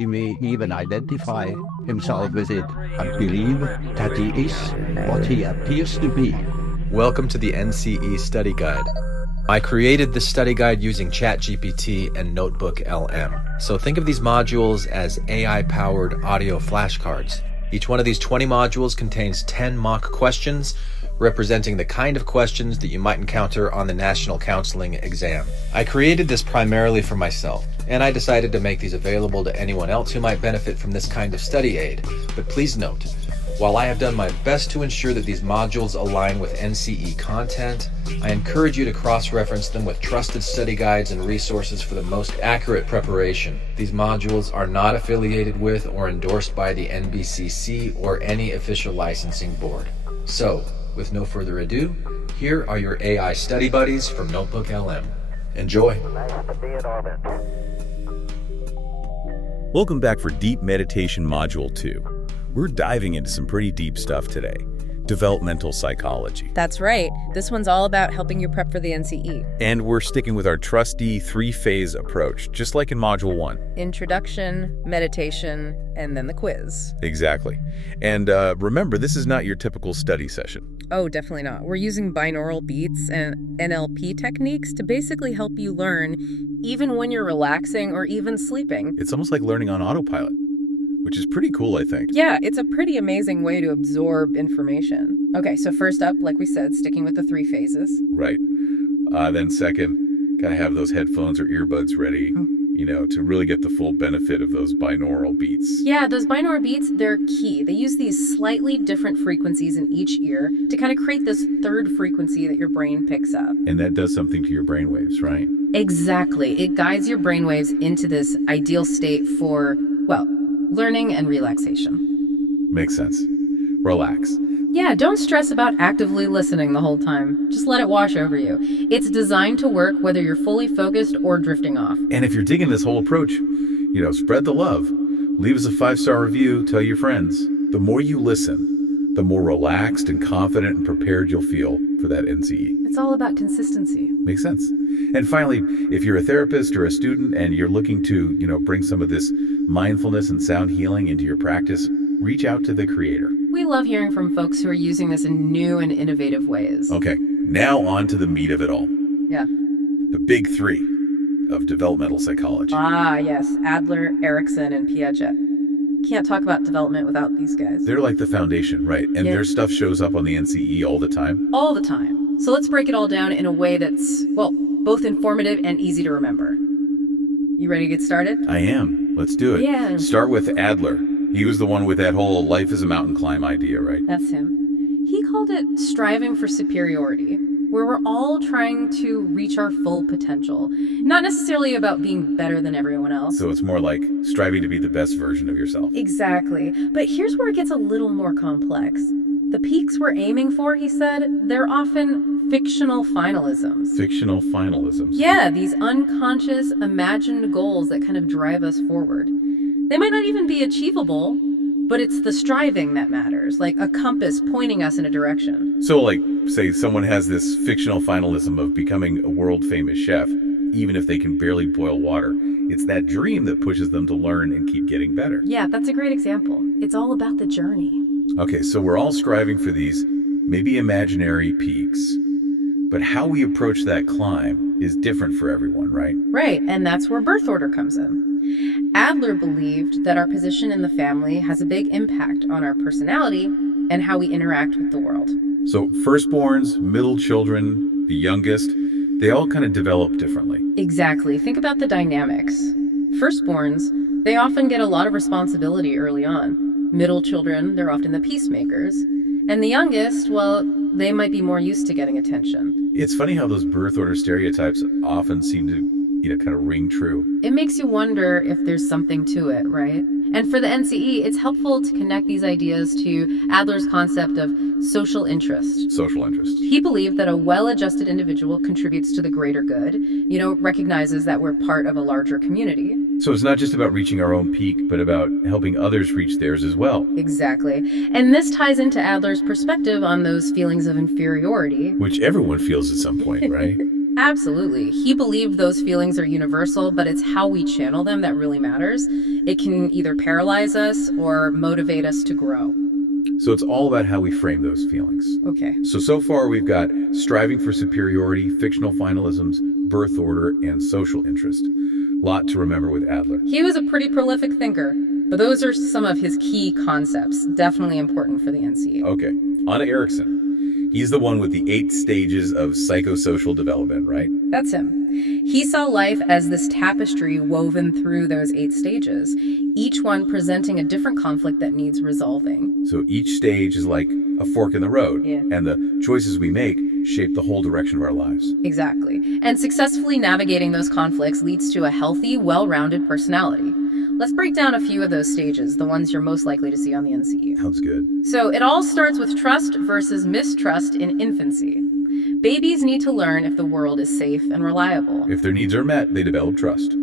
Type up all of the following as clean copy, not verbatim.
He may even identify himself with it and believe that he is what he appears to be. Welcome to the NCE Study Guide. I created this study guide using ChatGPT and Notebook LM. So think of these modules as AI-powered audio flashcards. Each one of these 20 modules contains 10 mock questions, representing the kind of questions that you might encounter on the National Counseling exam. I created this primarily for myself, and I decided to make these available to anyone else who might benefit from this kind of study aid. But please note, while I have done my best to ensure that these modules align with NCE content, I encourage you to cross-reference them with trusted study guides and resources for the most accurate preparation. These modules are not affiliated with or endorsed by the NBCC or any official licensing board. So, with no further ado, here are your AI study buddies from Notebook LM. Enjoy. Welcome back for Deep Meditation Module 2. We're diving into some pretty deep stuff today. Developmental psychology. That's right. This one's all about helping you prep for the NCE. And we're sticking with our trusty three-phase approach, just like in Module 1. Introduction, meditation, and then the quiz. Exactly. And remember, this is not your typical study session. Oh, definitely not. We're using binaural beats and NLP techniques to basically help you learn even when you're relaxing or even sleeping. It's almost like learning on autopilot, which is pretty cool, I think. Yeah, it's a pretty amazing way to absorb information. Okay, so first up, like we said, sticking with the three phases. Right. Then second, gotta have those headphones or earbuds ready, to really get the full benefit of those binaural beats. Yeah, those binaural beats, they're key. They use these slightly different frequencies in each ear to kind of create this third frequency that your brain picks up. And that does something to your brainwaves, right? Exactly. It guides your brainwaves into this ideal state for, well, learning and relaxation. Makes sense. Relax. Yeah, don't stress about actively listening the whole time. Just let it wash over you. It's designed to work whether you're fully focused or drifting off. And if you're digging this whole approach, spread the love. Leave us a 5-star review, tell your friends. The more you listen, the more relaxed and confident and prepared you'll feel for that NCE. It's all about consistency. Makes sense. And finally, if you're a therapist or a student and you're looking to, bring some of this mindfulness and sound healing into your practice, reach out to the creator. We love hearing from folks who are using this in new and innovative ways. Okay, now on to the meat of it all. Yeah. The big three of developmental psychology. Ah, yes. Adler, Erikson, and Piaget. Can't talk about development without these guys. They're like the foundation, right? And Yeah. their stuff shows up on the NCE all the time. All the time. So let's break it all down in a way that's, well, both informative and easy to remember. You ready to get started? I am. Let's do it. Yeah. Start with Adler. He was the one with that whole life is a mountain climb idea, right? That's him. He called it striving for superiority, where we're all trying to reach our full potential. Not necessarily about being better than everyone else. So it's more like striving to be the best version of yourself. Exactly. But here's where it gets a little more complex. The peaks we're aiming for, he said, they're often fictional finalisms. Fictional finalisms. Yeah, these unconscious, imagined goals that kind of drive us forward. They might not even be achievable, but it's the striving that matters, like a compass pointing us in a direction. So like, say someone has this fictional finalism of becoming a world-famous chef, even if they can barely boil water. It's that dream that pushes them to learn and keep getting better. Yeah, that's a great example. It's all about the journey. Okay, so we're all striving for these maybe imaginary peaks, but how we approach that climb is different for everyone, right? Right, and that's where birth order comes in. Adler believed that our position in the family has a big impact on our personality and how we interact with the world. So firstborns, middle children, the youngest, they all kind of develop differently. Exactly. Think about the dynamics. Firstborns, they often get a lot of responsibility early on. Middle children, they're often the peacemakers. And the youngest, well, they might be more used to getting attention. It's funny how those birth order stereotypes often seem to, kind of ring true. It makes you wonder if there's something to it, right? And for the NCE, it's helpful to connect these ideas to Adler's concept of social interest. Social interest. He believed that a well-adjusted individual contributes to the greater good, recognizes that we're part of a larger community. So it's not just about reaching our own peak, but about helping others reach theirs as well. Exactly. And this ties into Adler's perspective on those feelings of inferiority. Which everyone feels at some point, right? Absolutely. He believed those feelings are universal, but it's how we channel them that really matters. It can either paralyze us or motivate us to grow. So it's all about how we frame those feelings. Okay. So far we've got striving for superiority, fictional finalisms, birth order, and social interest. Lot to remember with Adler. He was a pretty prolific thinker, but those are some of his key concepts, definitely important for the NCE. Okay, on to Erikson. He's the one with the 8 stages of psychosocial development, right? That's him. He saw life as this tapestry woven through those 8 stages, each one presenting a different conflict that needs resolving. So each stage is like a fork in the road, Yeah. and the choices we make shape the whole direction of our lives. Exactly. And successfully navigating those conflicts leads to a healthy, well-rounded personality. Let's break down a few of those stages, the ones you're most likely to see on the NCE. Sounds good. So it all starts with trust versus mistrust in infancy. Babies need to learn if the world is safe and reliable. If their needs are met, they develop trust.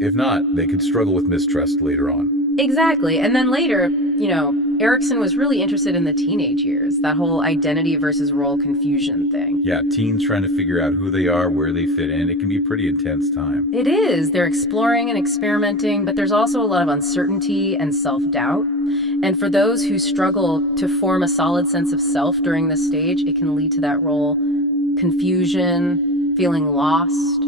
If not, they could struggle with mistrust later on. Exactly. And then later, Erikson was really interested in the teenage years, that whole identity versus role confusion thing. Yeah, teens trying to figure out who they are, where they fit in. It can be a pretty intense time. It is. They're exploring and experimenting, but there's also a lot of uncertainty and self-doubt. And for those who struggle to form a solid sense of self during this stage, it can lead to that role confusion, feeling lost,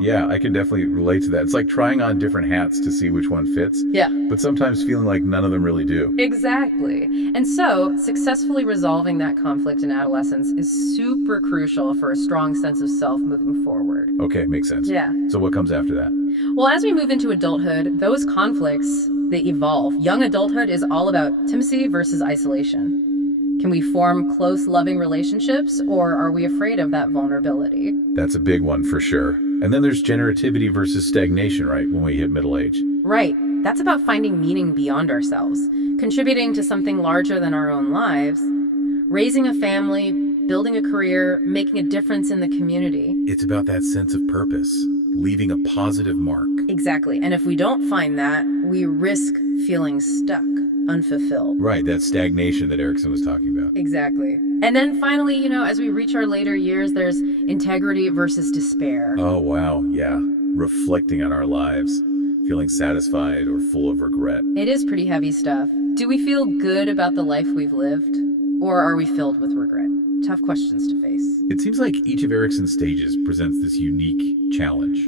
Yeah, I can definitely relate to that. It's like trying on different hats to see which one fits. Yeah. But sometimes feeling like none of them really do. Exactly. And so, successfully resolving that conflict in adolescence is super crucial for a strong sense of self moving forward. Okay, makes sense. Yeah. So what comes after that? Well, as we move into adulthood, those conflicts, they evolve. Young adulthood is all about intimacy versus isolation. Can we form close, loving relationships, or are we afraid of that vulnerability? That's a big one for sure. And then there's generativity versus stagnation, right, when we hit middle age. Right. That's about finding meaning beyond ourselves, contributing to something larger than our own lives, raising a family, building a career, making a difference in the community. It's about that sense of purpose, leaving a positive mark. Exactly. And if we don't find that, we risk feeling stuck, unfulfilled. Right, that stagnation that Erikson was talking about. Exactly. And then finally, as we reach our later years, there's integrity versus despair. Oh, wow, yeah. Reflecting on our lives, feeling satisfied or full of regret. It is pretty heavy stuff. Do we feel good about the life we've lived? Or are we filled with regret? Tough questions to face. It seems like each of Erikson's stages presents this unique challenge,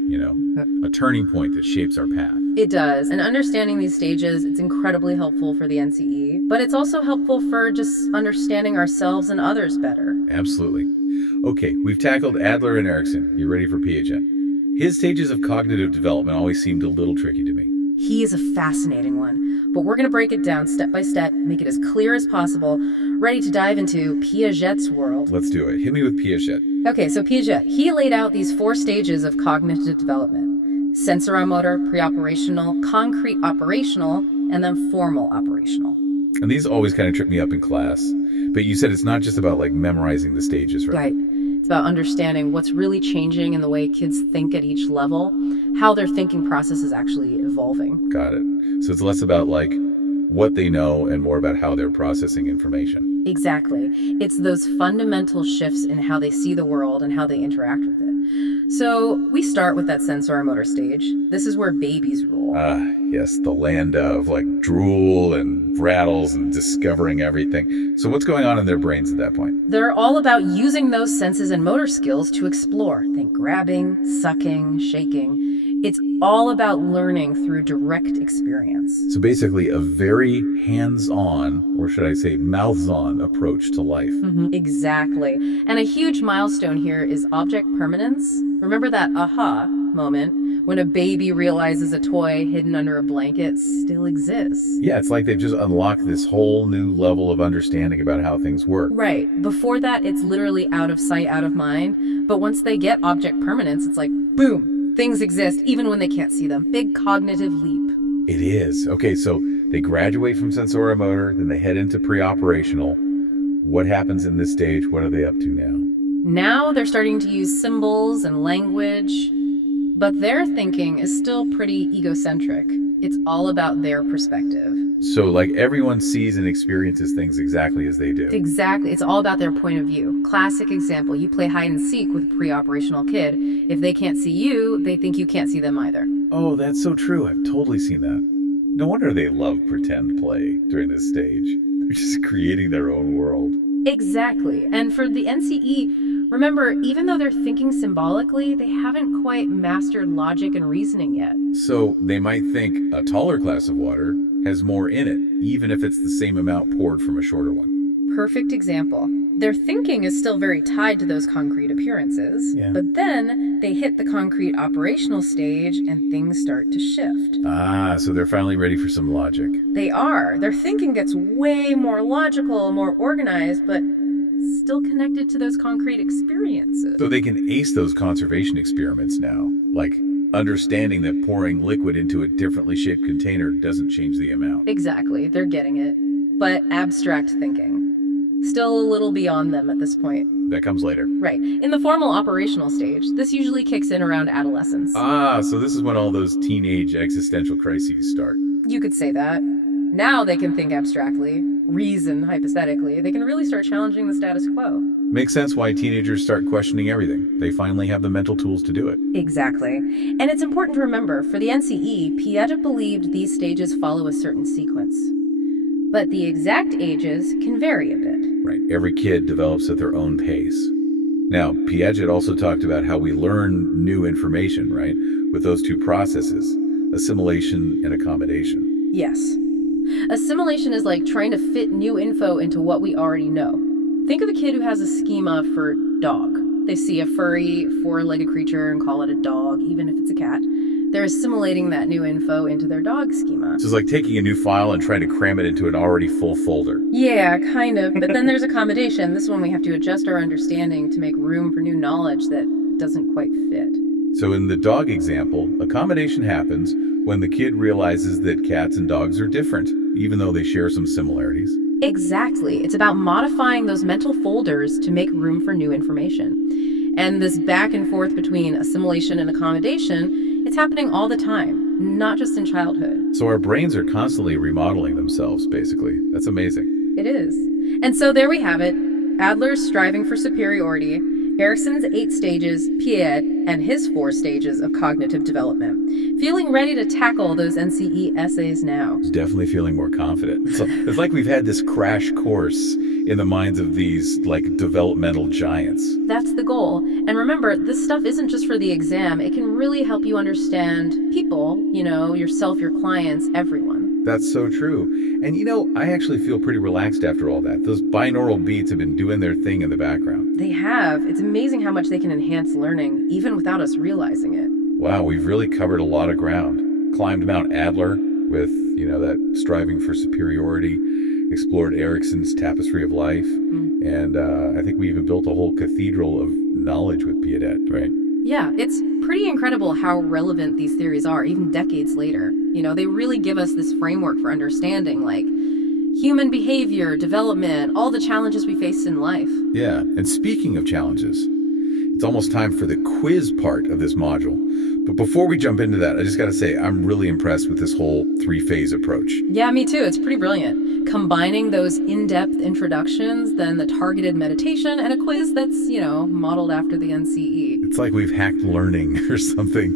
a turning point that shapes our path. It does. And understanding these stages, it's incredibly helpful for the NCE, but it's also helpful for just understanding ourselves and others better. Absolutely. Okay, we've tackled Adler and Erikson. You ready for Piaget? His stages of cognitive development always seemed a little tricky to me. He is a fascinating one, but we're going to break it down step by step, make it as clear as possible, ready to dive into Piaget's world. Let's do it. Hit me with Piaget. Okay, so Piaget, he laid out these 4 stages of cognitive development: sensoromotor, preoperational, concrete operational, and then formal operational. And these always kind of trip me up in class. But you said it's not just about memorizing the stages, right? Right. It's about understanding what's really changing in the way kids think at each level, how their thinking process is actually evolving. Got it. So it's less about what they know and more about how they're processing information. Exactly. It's those fundamental shifts in how they see the world and how they interact with it. So we start with that sensoromotor stage. This is where babies rule. Yes, the land of drool and rattles and discovering everything. So what's going on in their brains at that point? They're all about using those senses and motor skills to explore. Think grabbing, sucking, shaking. It's all about learning through direct experience. So basically a very hands-on, or should I say mouths-on approach to life. Exactly. And a huge milestone here is object permanence. Remember that aha moment when a baby realizes a toy hidden under a blanket still exists. Yeah, it's like they've just unlocked this whole new level of understanding about how things work. Right. Before that, it's literally out of sight, out of mind. But once they get object permanence, it's like, boom, things exist even when they can't see them. Big cognitive leap. It is. Okay, so they graduate from sensoromotor, then they head into pre-operational. What happens in this stage? What are they up to now? Now they're starting to use symbols and language, but their thinking is still pretty egocentric. It's all about their perspective. So, like, everyone sees and experiences things exactly as they do. Exactly. It's all about their point of view. Classic example, you play hide and seek with a pre-operational kid. If they can't see you, they think you can't see them either. Oh, that's so true. I've totally seen that. No wonder they love pretend play during this stage. They're just creating their own world. Exactly. And for the NCE, remember, even though they're thinking symbolically, they haven't quite mastered logic and reasoning yet. So they might think a taller glass of water has more in it, even if it's the same amount poured from a shorter one. Perfect example. Their thinking is still very tied to those concrete appearances, but then they hit the concrete operational stage and things start to shift. Ah, so they're finally ready for some logic. They are. Their thinking gets way more logical, more organized, but still connected to those concrete experiences. So they can ace those conservation experiments now, like understanding that pouring liquid into a differently shaped container doesn't change the amount. Exactly, they're getting it. But abstract thinking. Still a little beyond them at this point. That comes later. Right. In the formal operational stage, this usually kicks in around adolescence. Ah, so this is when all those teenage existential crises start. You could say that. Now they can think abstractly, reason hypothetically. They can really start challenging the status quo. Makes sense why teenagers start questioning everything. They finally have the mental tools to do it. Exactly. And it's important to remember, for the NCE, Piaget believed these stages follow a certain sequence. But the exact ages can vary a bit. Right. Every kid develops at their own pace. Now, Piaget also talked about how we learn new information, right? With those two processes, assimilation and accommodation. Yes. Assimilation is like trying to fit new info into what we already know. Think of a kid who has a schema for dog. They see a furry, four-legged creature and call it a dog, even if it's a cat. They're assimilating that new info into their dog schema. So it's like taking a new file and trying to cram it into an already full folder. Yeah, kind of. But then there's accommodation. This one we have to adjust our understanding to make room for new knowledge that doesn't quite fit. So in the dog example, accommodation happens when the kid realizes that cats and dogs are different, even though they share some similarities. Exactly. It's about modifying those mental folders to make room for new information. And this back and forth between assimilation and accommodation, it's happening all the time, not just in childhood. So our brains are constantly remodeling themselves, basically. That's amazing. It is. And so there we have it. Adler's striving for superiority, Erikson's 8 stages, Piaget, and his 4 stages of cognitive development. Feeling ready to tackle those NCE essays now. Definitely feeling more confident. It's like we've had this crash course in the minds of these, like, developmental giants. That's the goal. And remember, this stuff isn't just for the exam. It can really help you understand people, yourself, your clients, everyone. That's so true. And I actually feel pretty relaxed after all that. Those binaural beats have been doing their thing in the background. They have. It's amazing how much they can enhance learning, even without us realizing it. Wow, we've really covered a lot of ground. Climbed Mount Adler with, that striving for superiority, explored Erikson's tapestry of life, and I think we even built a whole cathedral of knowledge with Piaget, right? Yeah, it's pretty incredible how relevant these theories are, even decades later. They really give us this framework for understanding, like, human behavior, development, all the challenges we face in life. Yeah, and speaking of challenges, it's almost time for the quiz part of this module. But before we jump into that, I just gotta say, I'm really impressed with this whole 3-phase approach. Yeah, me too. It's pretty brilliant. Combining those in-depth introductions, then the targeted meditation, and a quiz that's, modeled after the NCE. It's like we've hacked learning or something.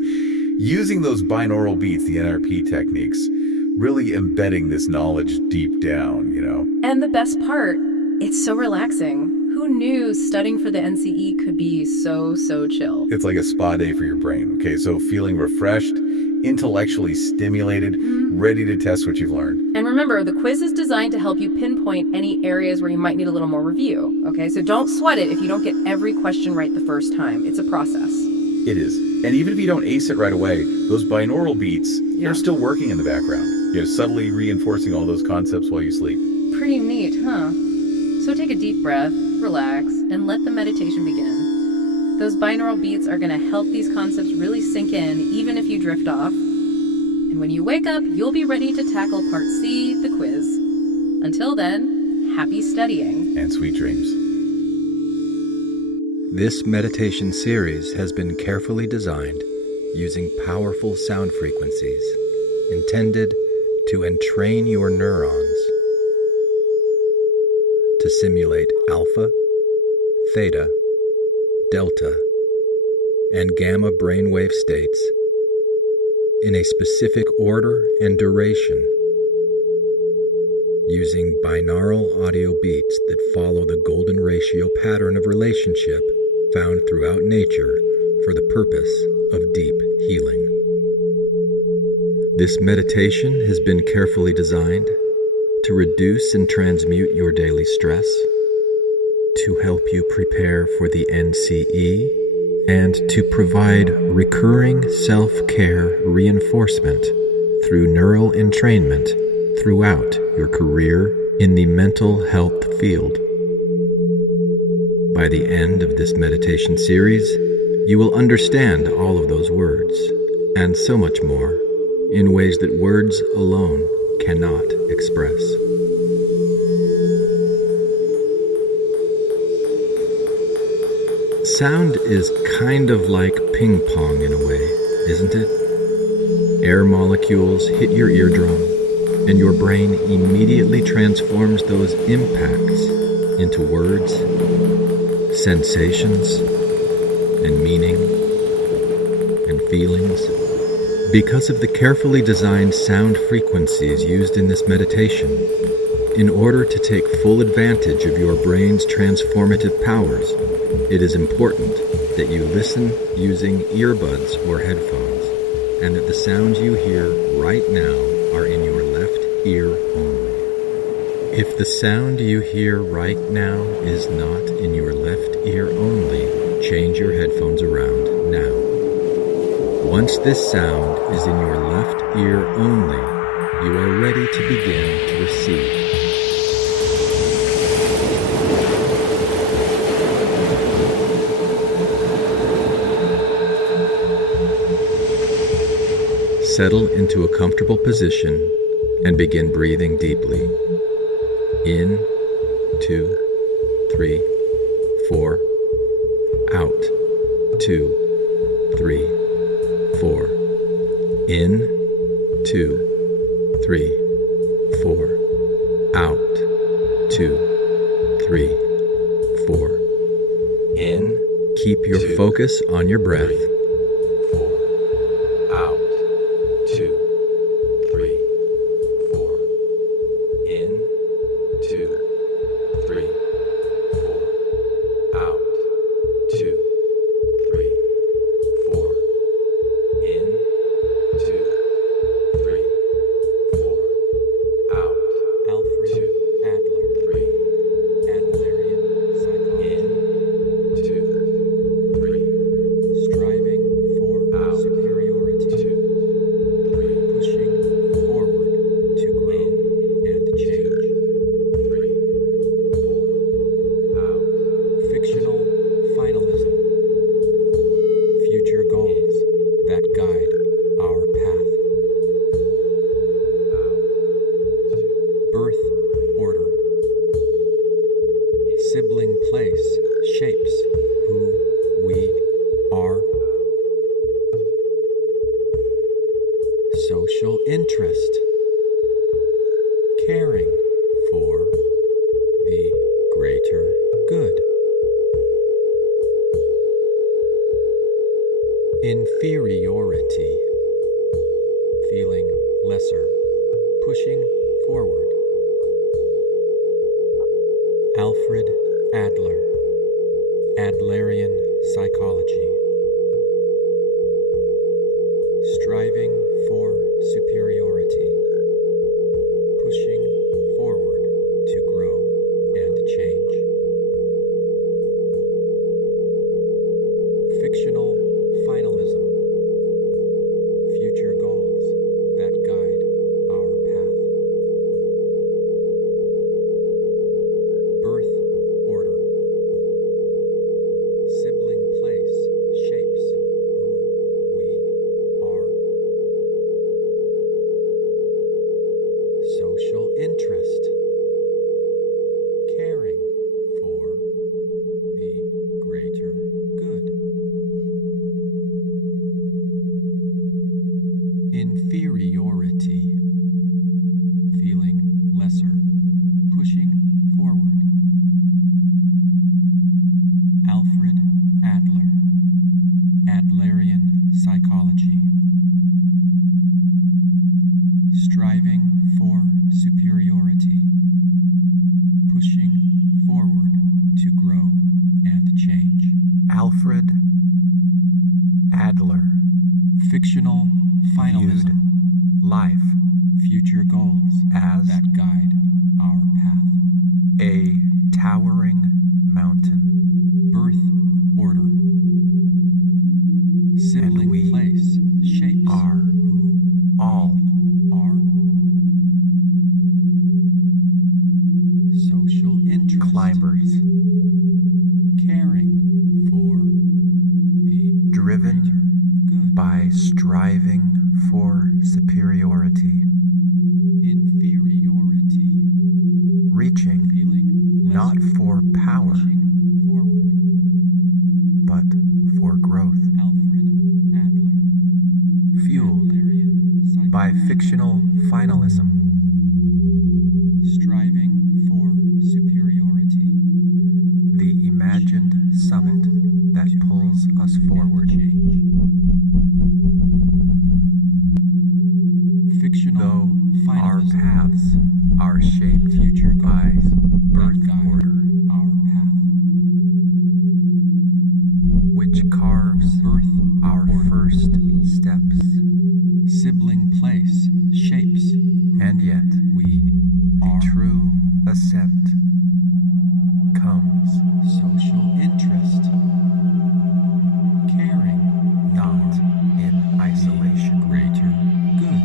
Using those binaural beats, the NRP techniques, really embedding this knowledge deep down, And the best part, it's so relaxing. Who knew studying for the NCE could be so chill? It's like a spa day for your brain. Okay, so feeling refreshed, intellectually stimulated, ready to test what you've learned. And remember, the quiz is designed to help you pinpoint any areas where you might need a little more review. Okay, so don't sweat it if you don't get every question right the first time. It's a process. It is. And even if you don't ace it right away, those binaural beats, they're still working in the background. Subtly reinforcing all those concepts while you sleep. Pretty neat, huh? So take a deep breath, relax, and let the meditation begin. Those binaural beats are going to help these concepts really sink in, even if you drift off. And when you wake up, you'll be ready to tackle Part C, the quiz. Until then, happy studying. And sweet dreams. This meditation series has been carefully designed using powerful sound frequencies intended to entrain your neurons to simulate alpha, theta, delta, and gamma brainwave states in a specific order and duration, using binaural audio beats that follow the golden ratio pattern of relationship found throughout nature for the purpose of deep healing. This meditation has been carefully designed to reduce and transmute your daily stress, to help you prepare for the NCE, and to provide recurring self-care reinforcement through neural entrainment throughout your career in the mental health field. By the end of this meditation series, you will understand all of those words, and so much more, in ways that words alone cannot express. Sound is kind of like ping pong in a way, isn't it? Air molecules hit your eardrum, and your brain immediately transforms those impacts into words, sensations, and meaning, and feelings. Because of the carefully designed sound frequencies used in this meditation, in order to take full advantage of your brain's transformative powers, it is important that you listen using earbuds or headphones, and that the sounds you hear right now are in your left ear only. If the sound you hear right now is not in your left ear only, change your headphones around now. Once this sound is in your left ear only, you are ready to begin to receive. Settle into a comfortable position and begin breathing deeply. In, 2, 3, 4. Out, 2, 3, 4. In, 2, 3, 4. Out, 2, 3, 4. In. Keep your focus on your breath. 4. Out. 2, 3, 4. In, 2, 3, 4. Out, 2, 3, 4. In, 2, 3, 4. Out. Alfred Adler. 3. Adlerian psychology. In, 2, 3. Striving for superiority. 2. Pushing forward to grow and change. 3, 4. Out. Fictional finalism. Future goals that guide our path. Out. Birth order. Sibling place shapes who we are. Social interest. Caring for the greater good. Inferiority. Feeling lesser. Pushing forward. Alfred Adler. Adlerian psychology. Striving for superiority. Pushing forward to grow and change. Fictional finalism. Future goals that guide our path. Birth order. Sibling place shapes who we are. feeling lesser, pushing forward. Alfred Adler, Adlerian Psychology. Striving for superiority, pushing forward to grow and change. Alfred Adler. Fictional finalism. Viewed life Future goals as that guide our path. a towering mountain, Birth order. Sibling we place shapes are who all are. Social interest. climbers, Caring for the driven greater good. by striving for superiority, Inferiority. reaching Feeling not lesser, for power, pushing forward. but for growth, Alfred Adler. fueled Adlerian by psychology. fictional finalism, Striving for superiority. the imagined summit that To pulls grow us and forward. change. Fictional Though our finalism. paths are shaped Future by goals birth that guide order, our path. which carves Birth our order. first steps, Sibling place shapes and yet we the are. true ascent comes Social interest. Caring not for in the isolation, greater good.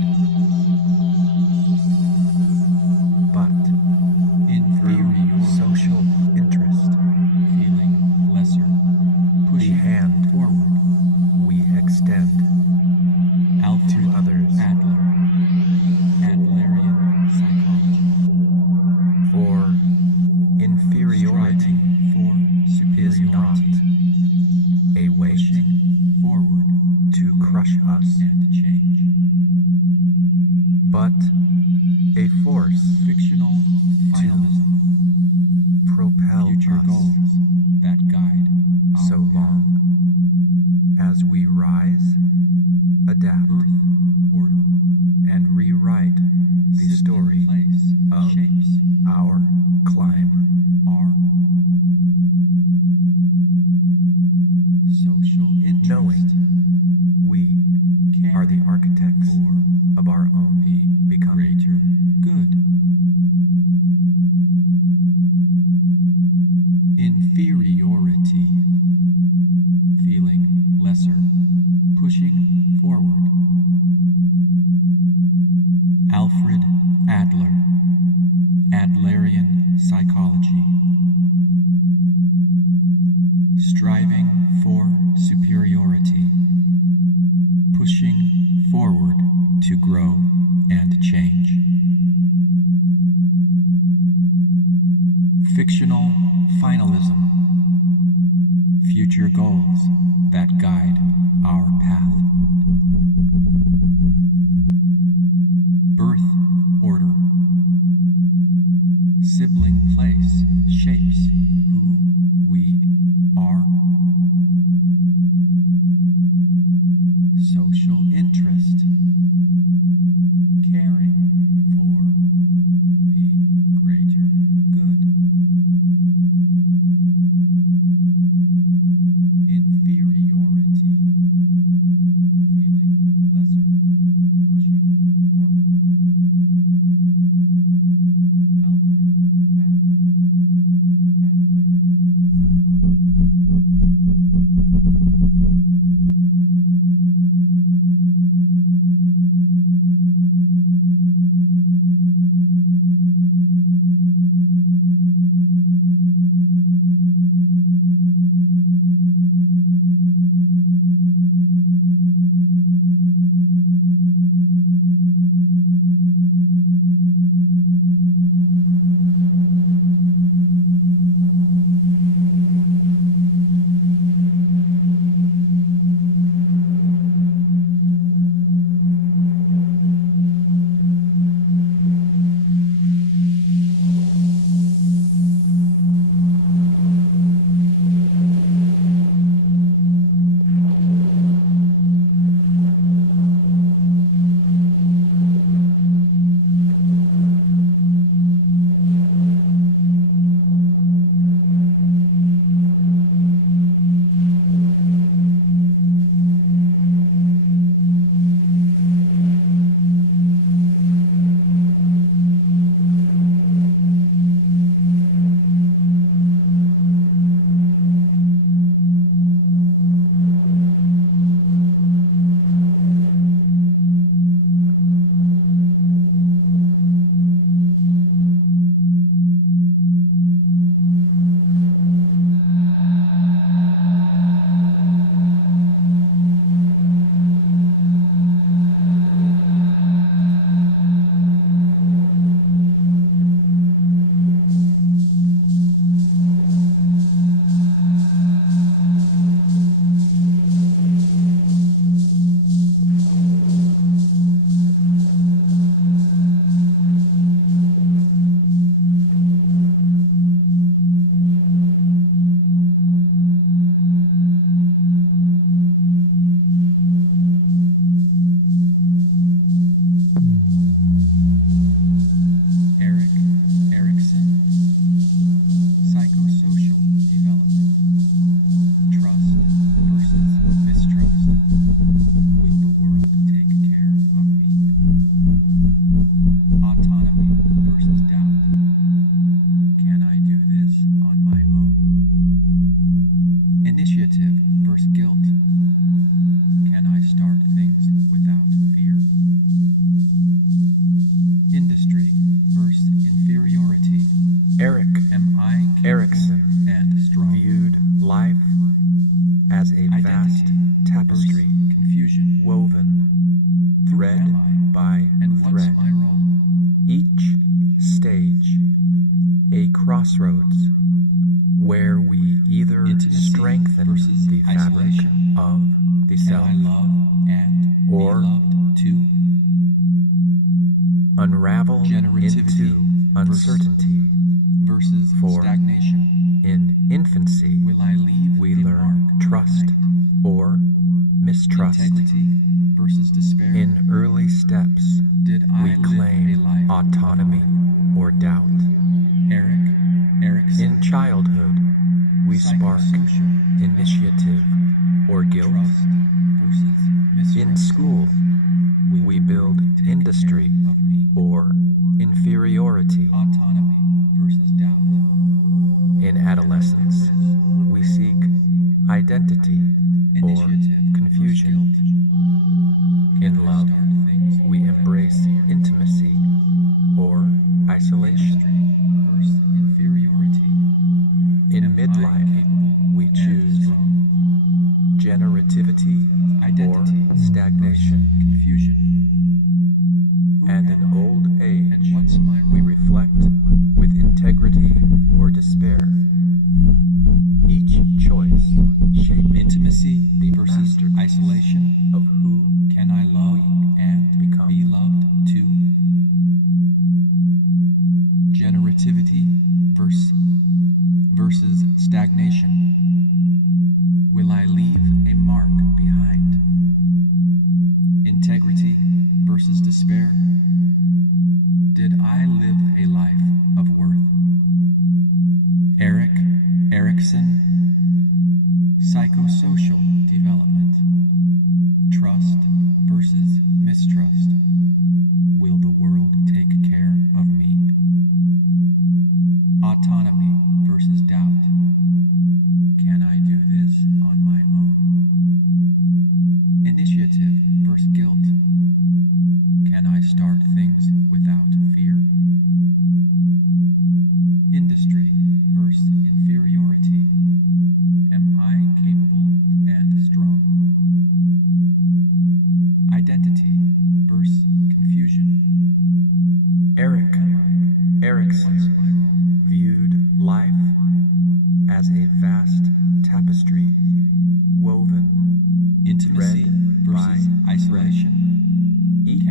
but through Inferior. social interest, Feeling lesser. the Pushing hand forward. we extend Alfred to others. Adler. Adlerian psychology. For inferiority Striving for is not superiority. a weight Pushing forward to crush us, and change. but a force Fictional finalism. propel Future us goals that guide our so long as we rise, adapt, birth order. and rewrite the Sibling story place of shapes our climb. are. Social interest. Knowing we are the Caring architects for of our own the becoming. greater good. Inferiority. Feeling lesser. Pushing forward. Alfred Adler. Adlerian psychology. Striving for superiority. Pushing forward to grow and change. Fictional finalism. Future goals that guide our path. Birth order. Sibling place shapes who we are. Social interest. Caring for the greater good. Inferiority. Feeling lesser. Pushing forward. Alfred Adler. Adlerian stage, a crossroads, where we either strengthen the fabric of the self or unravel into uncertainty. For in infancy we learn trust or mistrust. In early steps we claim autonomy or doubt. In childhood we spark initiative or guilt. In school we build industry or inferiority. In adolescence, we seek identity or confusion. In love, we embrace intimacy or isolation. In midlife, we choose generativity or stagnation. And in old age, we reflect with integrity or despair. Each choice shapes intimacy versus isolation of who can I love and become. Be loved too. Generativity versus stagnation. Will I leave a mark behind? Integrity versus despair. Did I live a life of worth? Erikson, Psychosocial Development. Trust versus mistrust. Will the world take care of me? Autonomy versus doubt. Can I do this on my own? Initiative versus guilt. Can I start things without fear? Industry versus inferiority. Am I capable and strong? Identity versus confusion. Erikson viewed life as a vast tapestry woven intimacy versus isolation. Each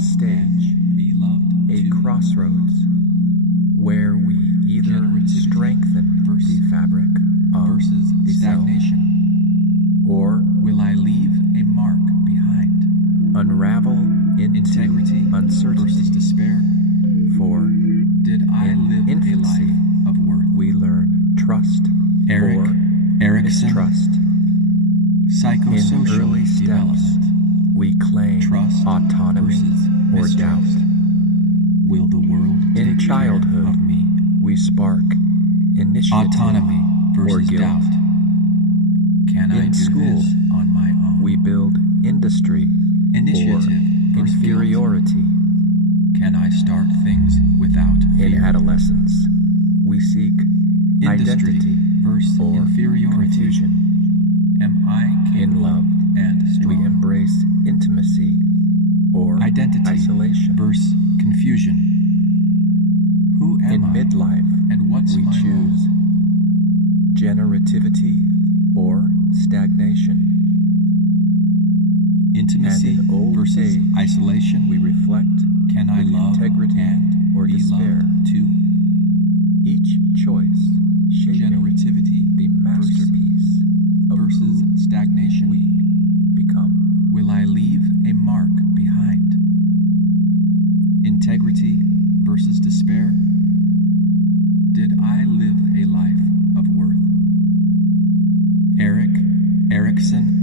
stage a crossroads where we either strengthen the fabric of the stagnation or will I leave a mark behind? Unravel into integrity uncertainty versus despair. For did I live infancy, a life of worth? We learn trust or mistrust. Psychosocial in early steps, we claim trust autonomy or doubt. Will the world in childhood of me? We spark initiative autonomy versus or guilt. Doubt. Can I do school, this on my own? We build industry initiative or inferiority. Guilt. Can I start things without fear? In adolescence, we seek industry identity versus or inferiority. Confusion. Am I capable in love and strong? We embrace intimacy or identity isolation versus confusion. Who am I? In midlife, and what's we choose role? Generativity or stagnation. Intimacy versus age, isolation. We reflect. Can I love integrity and or despair? Too. Each choice shaping generativity the masterpiece versus stagnation we become. Will I leave a mark behind? Integrity versus despair. Did I live a life of worth? Erikson.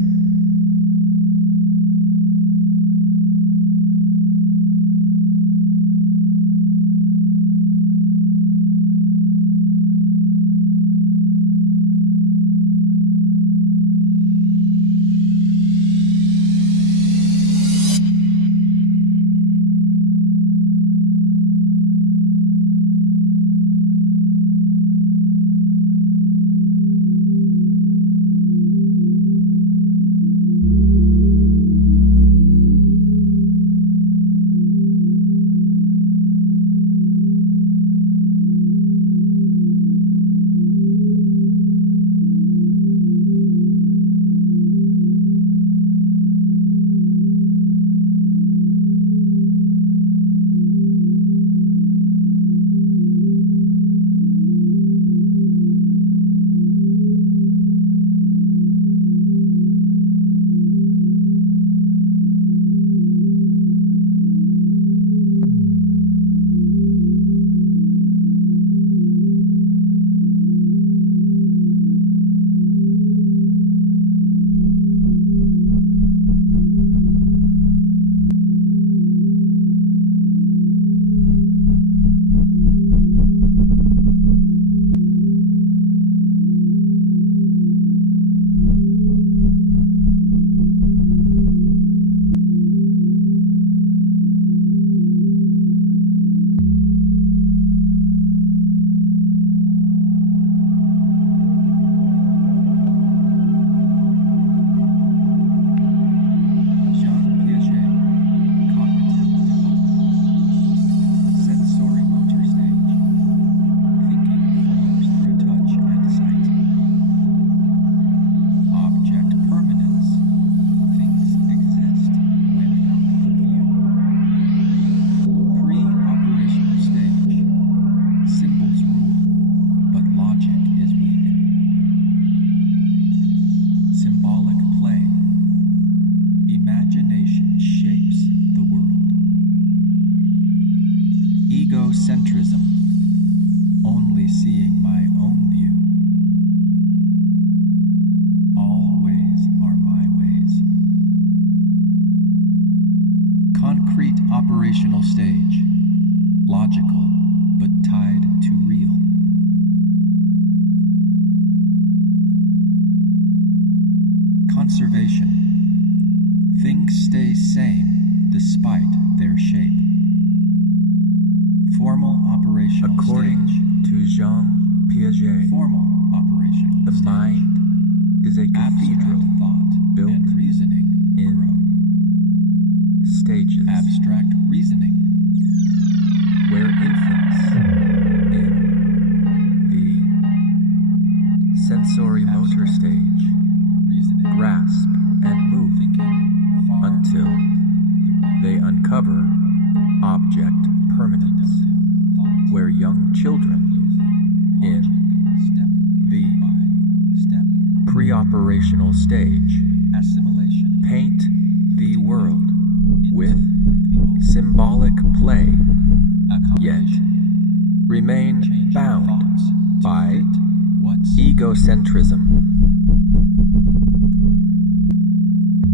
Egocentrism, only seeing my own view. All ways are my ways. Concrete operational stage, logical but tied to real. Conservation, things stay same despite their shape. Formal operational According stage. to Jean Piaget, Formal operational the stage. mind is a cathedral Abstract thought built and reasoning in stages abstract reasoning. where infants in the sensory motor stage Reasoning. grasp and move Thinking far until they uncover object permanence, thought. where young children in Step the by step. pre-operational stage Assimilation. paint the world with The old symbolic play, yet accommodation. remain Changing bound thoughts to by fit what's egocentrism,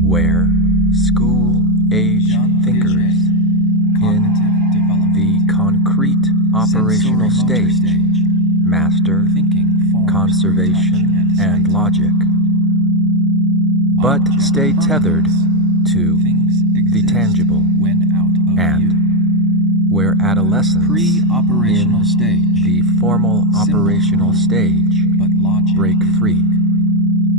where school-age Jean thinkers Piaget, in cognitive development. the concrete operational Sensory motor stage master Thinking forms conservation through touch and sight. logic, but Object stay tethered permanence. to Things the exist tangible, when out of and view. where adolescents Pre-operational in stage. the formal Symbols operational rule, stage but logic break is free,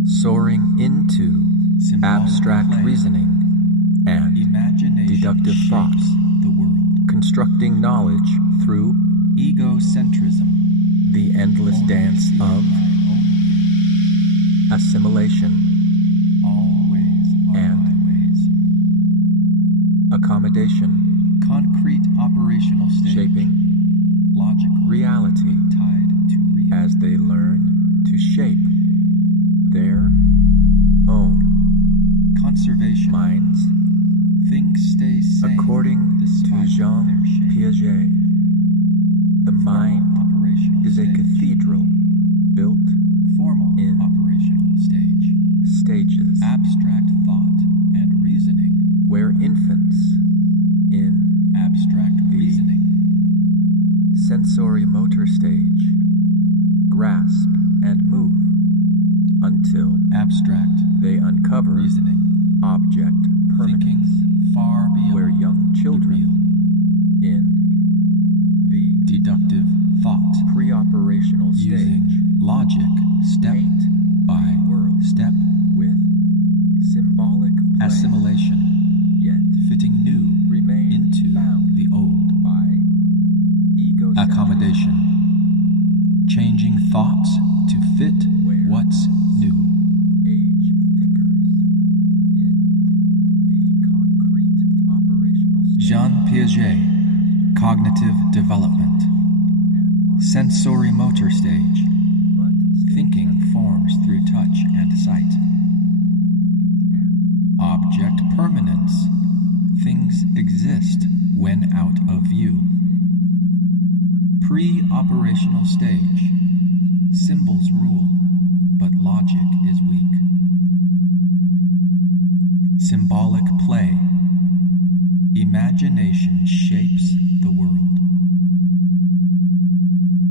soaring into Symbolic abstract play. reasoning and Imagination deductive shapes thoughts, the world. constructing knowledge through Egocentrism. the endless Only dance seeing of my own view. assimilation, All ways are and my ways. accommodation, Concrete operational stage. shaping Logical. reality Tied to real. as they learn to shape their own Conservation. minds. Things stay same. According to despite Jean their shape. Piaget, the mind Operational is a stage. cathedral built Formal in operational stage. stages Abstract thought and reasoning. where infants in Abstract The reasoning. sensory motor stage grasp and move until Abstract they uncover reasoning. object Thinking permanence, far beyond where young the children real. in the Deductive thought. pre-operational Using stage logic step paint by the world step. with symbolic play, Assimilation. yet Fitting new remain into bound the old. by egocentrism, Accommodation. Changing thoughts to fit Where what's new. age thinkers in the concrete operational stage Jean Piaget, cognitive development. and logic, Sensory motor stage. but stay Thinking tethered forms through touch and sight. and Object permanence. Things exist when out of view. Pre-operational stage. Symbols rule, but logic is weak. Symbolic play. Imagination shapes the world.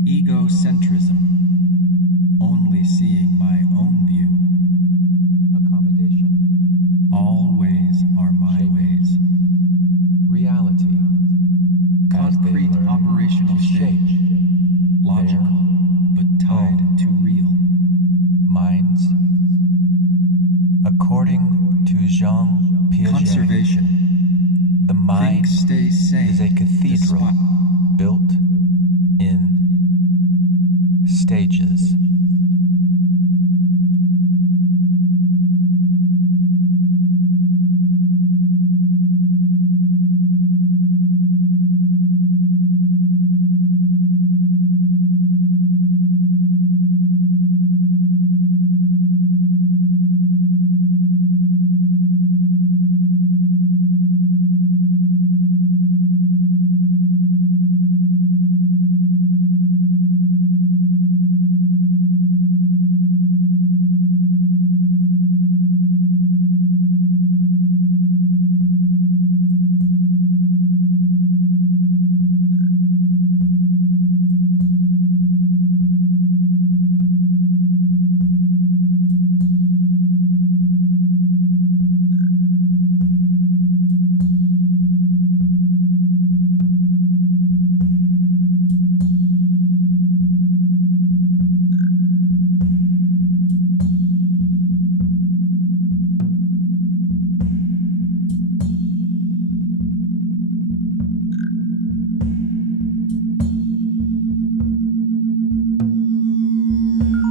Egocentrism. Only seeing my own view. accommodation, All ways are my Shaping ways. reality, as they Concrete learn operational to shape stage. Logical, but tied own to real. minds. According to Jean Piaget, Conservation. the mind Things stay same. is a cathedral despite- built in stages.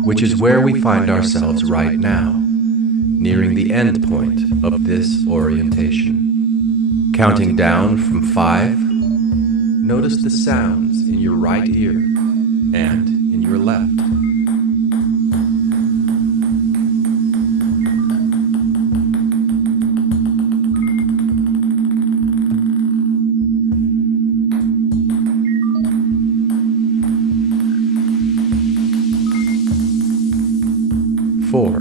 Which is where we find ourselves right now, nearing the end point of this orientation. Counting down from 5, notice the sounds in your right ear and in your left. 4.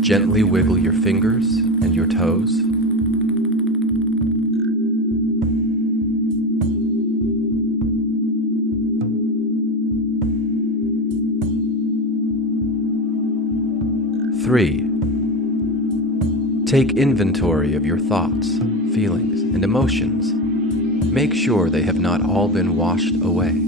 Gently wiggle your fingers and your toes. 3. Take inventory of your thoughts, feelings, and emotions. Make sure they have not all been washed away.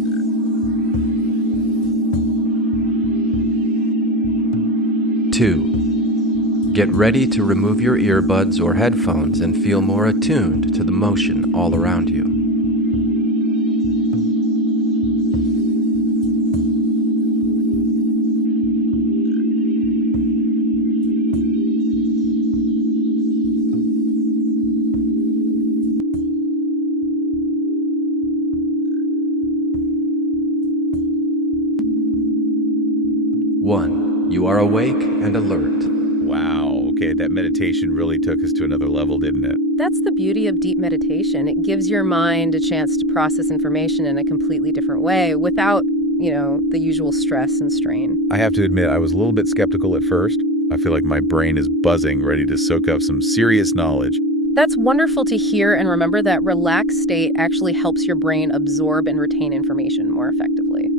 2. Get ready to remove your earbuds or headphones and feel more attuned to the motion all around you. 1. You are awake and alert. Wow. Okay, that meditation really took us to another level, didn't it? That's the beauty of deep meditation. It gives your mind a chance to process information in a completely different way without, the usual stress and strain. I have to admit, I was a little bit skeptical at first. I feel like my brain is buzzing, ready to soak up some serious knowledge. That's wonderful to hear, and remember that relaxed state actually helps your brain absorb and retain information more effectively.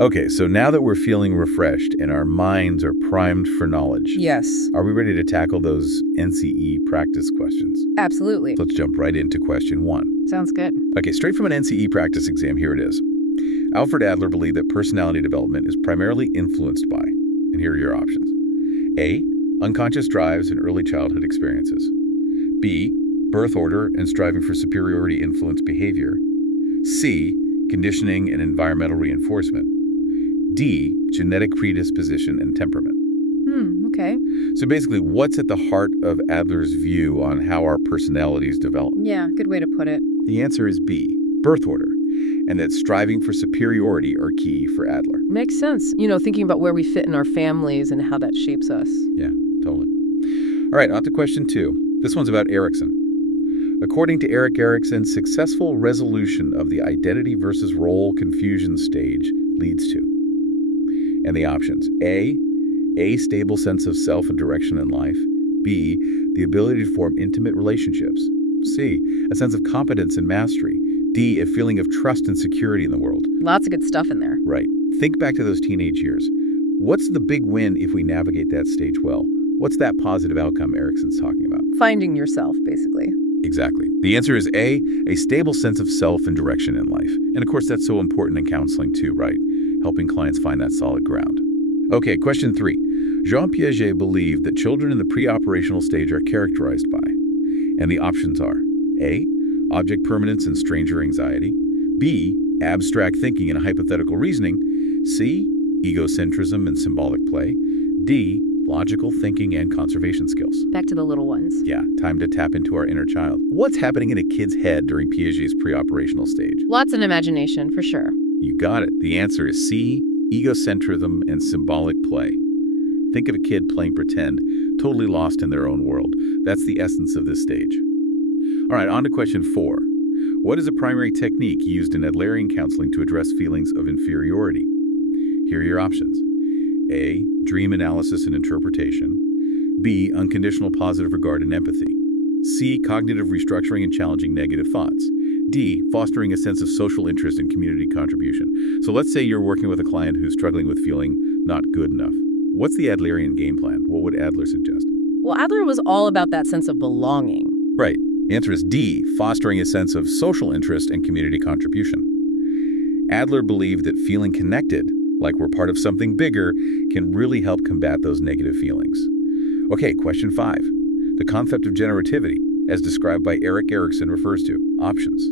Okay, so now that we're feeling refreshed and our minds are primed for knowledge, Yes, are we ready to tackle those NCE practice questions? absolutely. Let's jump right into question 1. Sounds good. Okay, straight from an NCE practice exam, here it is. Alfred Adler believed that personality development is primarily influenced by, and here are your options. A, unconscious drives and early childhood experiences. B, birth order and striving for superiority influence behavior. C, conditioning and environmental reinforcement. D, genetic predisposition and temperament. Okay. So basically, what's at the heart of Adler's view on how our personalities develop? Yeah, good way to put it. The answer is B, birth order, and that striving for superiority are key for Adler. Makes sense. Thinking about where we fit in our families and how that shapes us. Yeah, totally. All right, on to question 2. This one's about Erikson. According to Erikson, successful resolution of the identity versus role confusion stage leads to. And the options: A, stable sense of self and direction in life. B, the ability to form intimate relationships. C, a sense of competence and mastery. D, a feeling of trust and security in the world. Lots of good stuff in there. Right. Think back to those teenage years. What's the big win if we navigate that stage well? What's that positive outcome Erikson's talking about? Finding yourself, basically. Exactly. The answer is A, stable sense of self and direction in life. And of course, that's so important in counseling too, right? Helping clients find that solid ground. Okay, question 3. Jean Piaget believed that children in the pre-operational stage are characterized by, and the options are: A, object permanence and stranger anxiety. B, abstract thinking and hypothetical reasoning. C, egocentrism and symbolic play. D, logical thinking and conservation skills. Back to the little ones. Yeah, time to tap into our inner child. What's happening in a kid's head during Piaget's pre-operational stage? Lots of imagination, for sure. You got it. The answer is C, egocentrism and symbolic play. Think of a kid playing pretend, totally lost in their own world. That's the essence of this stage. All right, on to question 4. What is a primary technique used in Adlerian counseling to address feelings of inferiority? Here are your options. A. Dream analysis and interpretation. B. Unconditional positive regard and empathy. C. Cognitive restructuring and challenging negative thoughts. D. Fostering a sense of social interest and community contribution. So let's say you're working with a client who's struggling with feeling not good enough. What's the Adlerian game plan? What would Adler suggest? Well, Adler was all about that sense of belonging. Right. The answer is D. Fostering a sense of social interest and community contribution. Adler believed that feeling connected, like we're part of something bigger, can really help combat those negative feelings. Okay, question 5. The concept of generativity, as described by Erikson, refers to options.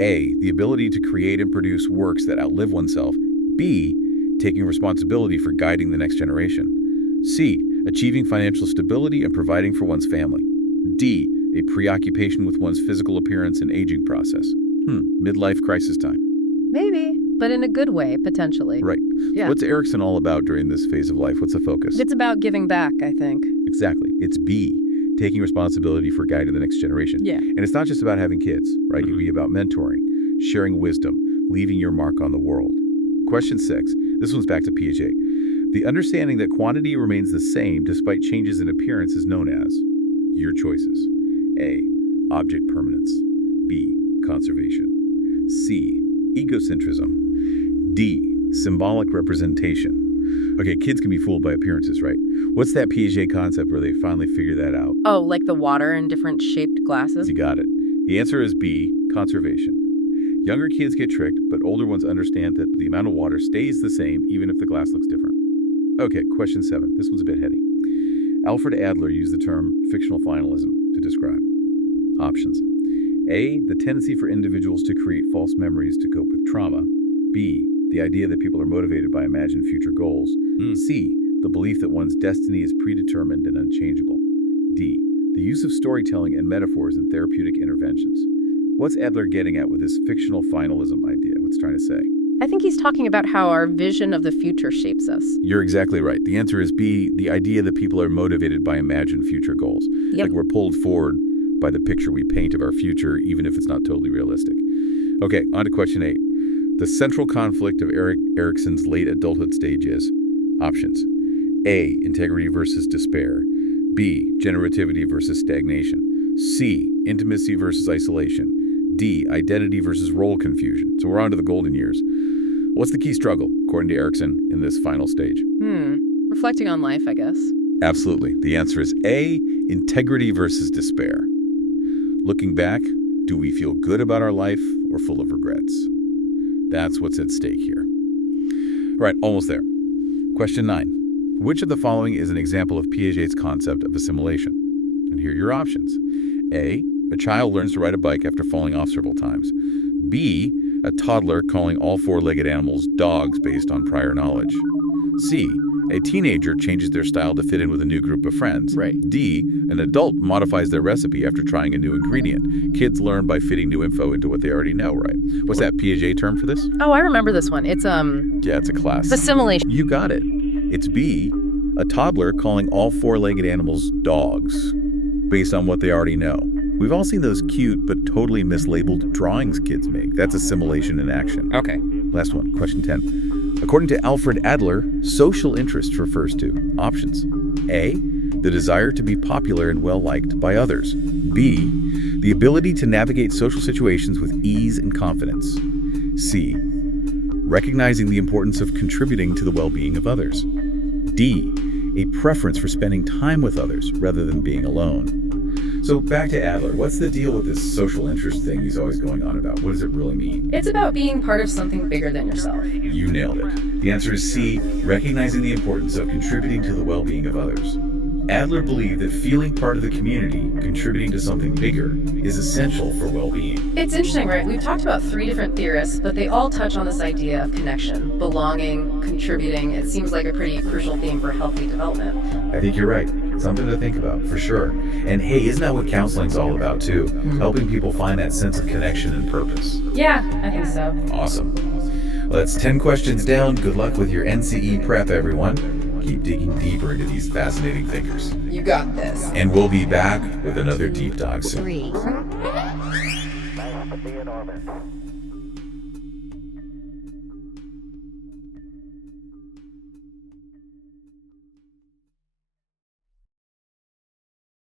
A. The ability to create and produce works that outlive oneself. B. Taking responsibility for guiding the next generation. C. Achieving financial stability and providing for one's family. D. A preoccupation with one's physical appearance and aging process. Midlife crisis time. Maybe, but in a good way, potentially. Right. Yeah. What's Erikson all about during this phase of life? What's the focus? It's about giving back, I think. Exactly. It's B. Taking responsibility for guiding the next generation. Yeah. And it's not just about having kids, right? It can be about mentoring, sharing wisdom, leaving your mark on the world. Question 6. This one's back to Piaget. The understanding that quantity remains the same despite changes in appearance is known as your choices. A. Object permanence. B. Conservation. C. Egocentrism. D. Symbolic representation. Okay, kids can be fooled by appearances, right? What's that Piaget concept where they finally figure that out? Oh, like the water in different shaped glasses? You got it. The answer is B. Conservation. Younger kids get tricked, but older ones understand that the amount of water stays the same even if the glass looks different. Okay, question 7. This one's a bit heady. Alfred Adler used the term fictional finalism to describe. Options. A. The tendency for individuals to create false memories to cope with trauma. B. The idea that people are motivated by imagined future goals. C. The belief that one's destiny is predetermined and unchangeable. D. The use of storytelling and metaphors in therapeutic interventions. What's Adler getting at with this fictional finalism idea? What's he trying to say? I think he's talking about how our vision of the future shapes us. You're exactly right. The answer is B. The idea that people are motivated by imagined future goals. Yep. Like we're pulled forward by the picture we paint of our future, even if it's not totally realistic. Okay, on to question 8. The central conflict of Erikson's late adulthood stage is options. A. Integrity versus despair. B. Generativity versus stagnation. C. Intimacy versus isolation. D. Identity versus role confusion. So we're on to the golden years. What's the key struggle, according to Erikson, in this final stage? Reflecting on life, I guess. Absolutely. The answer is A. Integrity versus despair. Looking back, do we feel good about our life or full of regrets? That's what's at stake here. Right, almost there. Question 9. Which of the following is an example of Piaget's concept of assimilation? And here are your options. A. A child learns to ride a bike after falling off several times. B. A toddler calling all four-legged animals dogs based on prior knowledge. C. A teenager changes their style to fit in with a new group of friends. Right. D. An adult modifies their recipe after trying a new ingredient. Kids learn by fitting new info into what they already know, right? What's that Piaget term for this? Oh, I remember this one. It's, Yeah, it's a class. assimilation. You got it. It's B. A toddler calling all four-legged animals dogs based on what they already know. We've all seen those cute but totally mislabeled drawings kids make. That's assimilation in action. Okay. Last one, question 10. According to Alfred Adler, social interest refers to options. A. The desire to be popular and well-liked by others. B. The ability to navigate social situations with ease and confidence. C. Recognizing the importance of contributing to the well-being of others. D. A preference for spending time with others rather than being alone. So back to Adler. What's the deal with this social interest thing he's always going on about? What does it really mean? It's about being part of something bigger than yourself. You nailed it. The answer is C. Recognizing the importance of contributing to the well-being of others. Adler believed that feeling part of the community, contributing to something bigger, is essential for well-being. It's interesting, right? We've talked about 3 different theorists, but they all touch on this idea of connection, belonging, contributing. It seems like a pretty crucial theme for healthy development. I think you're right. Something to think about, for sure. And hey, isn't that what counseling's all about, too? Helping people find that sense of connection and purpose. Yeah, I think so. Awesome. Well, that's 10 questions down. Good luck with your NCE prep, everyone. Keep digging deeper into these fascinating thinkers. You got this. And we'll be back with another deep dive soon. 3. Nice to be in orbit.